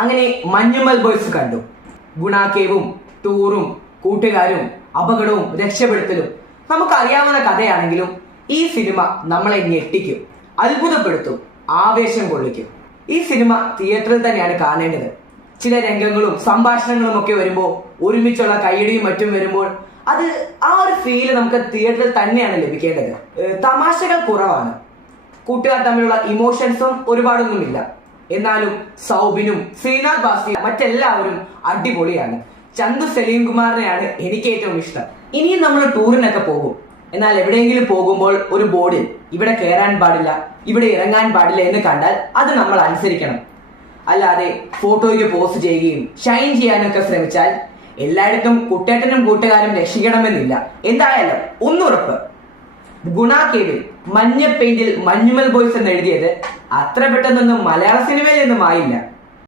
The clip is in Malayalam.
അങ്ങനെ മഞ്ഞുമൽ ബോയ്സ് കണ്ടു. ഗുണാക്കേവും ടൂറും കൂട്ടുകാരും അപകടവും രക്ഷപ്പെടുത്തലും നമുക്കറിയാവുന്ന കഥയാണെങ്കിലും ഈ സിനിമ നമ്മളെ ഞെട്ടിക്കും, അത്ഭുതപ്പെടുത്തും, ആവേശം കൊള്ളിക്കും. ഈ സിനിമ തിയേറ്ററിൽ തന്നെയാണ് കാണേണ്ടത്. ചില രംഗങ്ങളും സംഭാഷണങ്ങളും ഒക്കെ വരുമ്പോൾ, ഒരുമിച്ചുള്ള കൈയടിയും മറ്റും വരുമ്പോൾ അത് ആ ഒരു ഫീല് നമുക്ക് തിയേറ്ററിൽ തന്നെയാണ് ലഭിക്കേണ്ടത്. തമാശകൾ കുറവാണ്, കൂട്ടുകാർ തമ്മിലുള്ള ഇമോഷൻസും ഒരുപാടൊന്നുമില്ല. എന്നാലും സൗബിനും ശ്രീനാഥ് ബാസിയും മറ്റെല്ലാവരും അടിപൊളിയാണ്. ചന്തു സലീം കുമാറിനെയാണ് എനിക്ക് ഏറ്റവും ഇഷ്ടം. ഇനിയും നമ്മൾ ടൂറിനൊക്കെ പോകും. എന്നാൽ എവിടെയെങ്കിലും പോകുമ്പോൾ ഒരു ബോർഡിൽ ഇവിടെ കയറാൻ പാടില്ല, ഇവിടെ ഇറങ്ങാൻ പാടില്ല എന്ന് കണ്ടാൽ അത് നമ്മൾ അനുസരിക്കണം. അല്ലാതെ ഫോട്ടോയ്ക്ക് പോസ്റ്റ് ചെയ്യുകയും ഷൈൻ ചെയ്യാനൊക്കെ ശ്രമിച്ചാൽ എല്ലായിടത്തും കുട്ടേട്ടനും കൂട്ടുകാരും രക്ഷിക്കണമെന്നില്ല. എന്തായാലും ഒന്നുറപ്പ്, ഗുണാക്കേവിൽ മഞ്ഞ പെയിന്റിൽ മഞ്ഞുമൽ ബോയ്സ് എന്ന് എഴുതിയത് അത്ര പെട്ടെന്നൊന്നും മലയാള സിനിമയിൽ നിന്നും ആയില്ല.